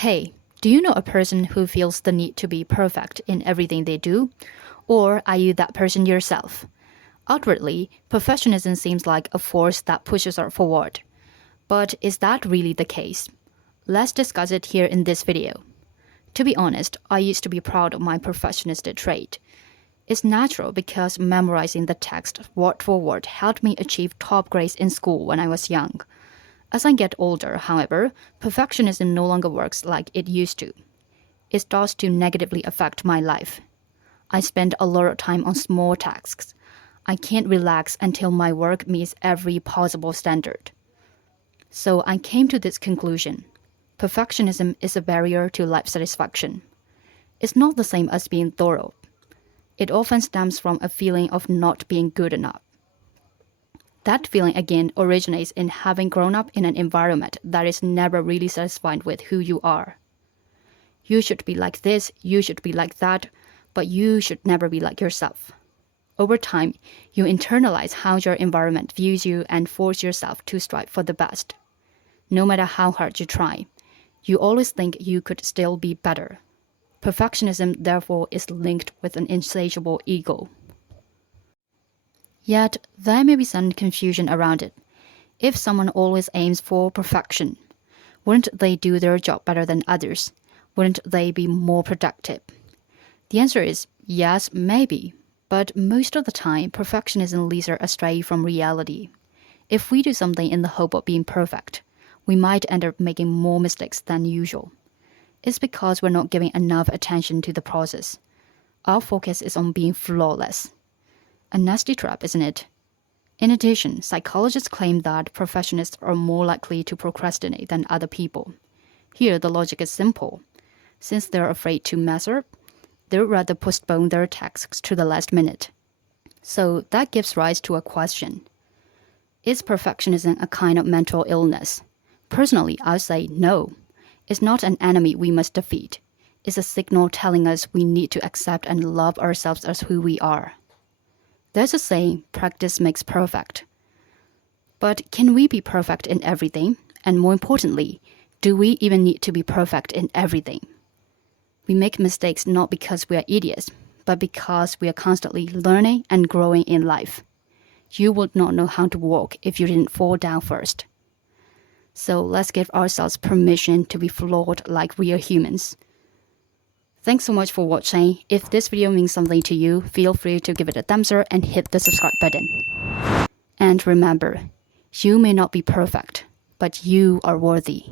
Hey, do you know a person who feels the need to be perfect in everything they do? Or are you that person yourself? Outwardly, perfectionism seems like a force that pushes us forward. But is that really the case? Let's discuss it here in this video. To be honest, I used to be proud of my perfectionistic trait. It's natural because memorizing the text word for word helped me achieve top grades in school when I was young. As I get older, however, perfectionism no longer works like it used to. It starts to negatively affect my life. I spend a lot of time on small tasks. I can't relax until my work meets every possible standard. So I came to this conclusion. Perfectionism is a barrier to life satisfaction. It's not the same as being thorough. It often stems from a feeling of not being good enough. That feeling again originates in having grown up in an environment that is never really satisfied with who you are. You should be like this, you should be like that, but you should never be like yourself. Over time, you internalize how your environment views you and force yourself to strive for the best. No matter how hard you try, you always think you could still be better. Perfectionism, therefore, is linked with an insatiable ego. Yet, there may be some confusion around it. If someone always aims for perfection, wouldn't they do their job better than others? Wouldn't they be more productive? The answer is yes, maybe. But most of the time, perfectionism leads us astray from reality. If we do something in the hope of being perfect, we might end up making more mistakes than usual. It's because we're not giving enough attention to the process. Our focus is on being flawless. A nasty trap, isn't it? In addition, psychologists claim that perfectionists are more likely to procrastinate than other people. Here, the logic is simple. Since they're afraid to mess up, they'd rather postpone their tasks to the last minute. So that gives rise to a question. Is perfectionism a kind of mental illness? Personally, I'd say no. It's not an enemy we must defeat. It's a signal telling us we need to accept and love ourselves as who we are. There's a saying, practice makes perfect. But can we be perfect in everything? And more importantly, do we even need to be perfect in everything? We make mistakes not because we are idiots, but because we are constantly learning and growing in life. You would not know how to walk if you didn't fall down first. So let's give ourselves permission to be flawed like real humans. Thanks so much for watching. If this video means something to you, feel free to give it a thumbs up and hit the subscribe button. And remember, you may not be perfect, but you are worthy.